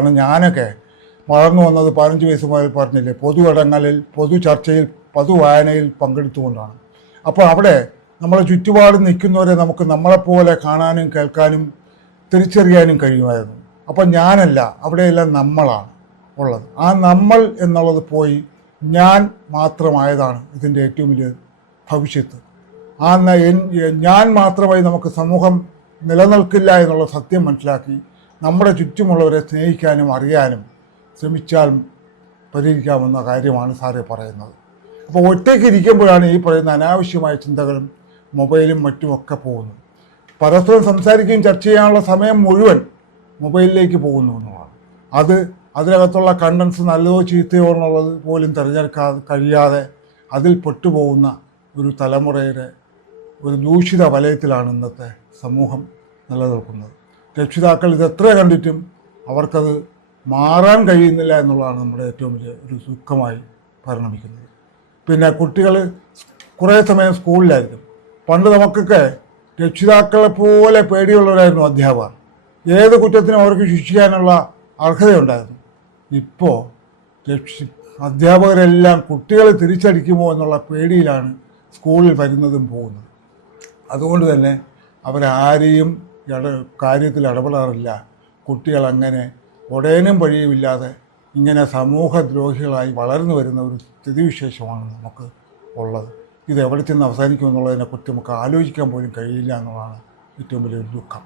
കാരണം ഞാനൊക്കെ വളർന്നു വന്നത് പതിനഞ്ച് വയസ്സ് മുതൽ പറഞ്ഞില്ലേ പൊതു ഇടങ്ങളിൽ പൊതു ചർച്ചയിൽ പൊതു വായനയിൽ പങ്കെടുത്തുകൊണ്ടാണ്. അപ്പോൾ അവിടെ നമ്മളെ ചുറ്റുപാട് നിൽക്കുന്നവരെ നമുക്ക് നമ്മളെപ്പോലെ കാണാനും കേൾക്കാനും തിരിച്ചറിയാനും കഴിയുമായിരുന്നു. അപ്പോൾ ഞാനല്ല അവിടെയെല്ലാം നമ്മളാണ് ഉള്ളത്. ആ നമ്മൾ എന്നുള്ളത് പോയി ഞാൻ മാത്രമായതാണ് ഇതിന്റെ ഏറ്റവും വലിയ ഭവിഷ്യത്ത്. ആ ഞാൻ മാത്രമായി നമുക്ക് സമൂഹം നിലനിൽക്കില്ല എന്നുള്ള സത്യം മനസ്സിലാക്കി നമ്മുടെ ചുറ്റുമുള്ളവരെ സ്നേഹിക്കാനും അറിയാനും ശ്രമിച്ചാൽ പരിഹരിക്കാമെന്ന കാര്യമാണ് സാറേ പറയുന്നത്. അപ്പോൾ ഒറ്റയ്ക്ക് ഇരിക്കുമ്പോഴാണ് ഈ പറയുന്ന അനാവശ്യമായ ചിന്തകളും മൊബൈലും മറ്റുമൊക്കെ പോകുന്നത്. പരസ്പരം സംസാരിക്കുകയും ചർച്ച ചെയ്യാനുള്ള സമയം മുഴുവൻ മൊബൈലിലേക്ക് പോകുന്നു എന്നുള്ളതാണ്. അത് അതിനകത്തുള്ള കണ്ടൻസ് നല്ലതോ ചീത്തയോ എന്നുള്ളത് പോലും തിരഞ്ഞെടുക്കാ കഴിയാതെ അതിൽ പെട്ടുപോകുന്ന ഒരു തലമുറയുടെ ഒരു ദൂഷിത വലയത്തിലാണ് ഇന്നത്തെ സമൂഹം നിലനിൽക്കുന്നത്. രക്ഷിതാക്കൾ ഇതെത്ര കണ്ടിട്ടും അവർക്കത് മാറാൻ കഴിയുന്നില്ല എന്നുള്ളതാണ് നമ്മുടെ ഏറ്റവും വലിയ ഒരു ദുഃഖമായി പരിണമിക്കുന്നത്. പിന്നെ കുട്ടികൾ കുറേ സമയം സ്കൂളിലായിരിക്കും. പണ്ട് നമുക്കൊക്കെ രക്ഷിതാക്കളെ പോലെ പേടിയുള്ളവരായിരുന്നു അധ്യാപകർ. ഏത് കുറ്റത്തിനും അവർക്ക് ശിക്ഷിക്കാനുള്ള അർഹതയുണ്ടായിരുന്നു. ഇപ്പോൾ രക്ഷി അധ്യാപകരെല്ലാം കുട്ടികളെ തിരിച്ചടിക്കുമോ എന്നുള്ള പേടിയിലാണ് സ്കൂളിൽ വരുന്നതും പോകുന്നത്. അതുകൊണ്ട് തന്നെ അവരാരെയും ഇട കാര്യത്തിൽ ഇടപെടാറില്ല. കുട്ടികൾ അങ്ങനെ ഉടയനും വഴിയുമില്ലാതെ ഇങ്ങനെ സമൂഹദ്രോഹികളായി വളർന്നു വരുന്ന ഒരു സ്ഥിതിവിശേഷമാണ് നമുക്ക് ഉള്ളത്. ഇത് എവിടെ ചെന്ന് അവസാനിക്കുമെന്നുള്ളതിനെക്കുറിച്ച് നമുക്ക് ആലോചിക്കാൻ പോലും കഴിയില്ല എന്നുള്ളതാണ് ഏറ്റവും വലിയൊരു ദുഃഖം.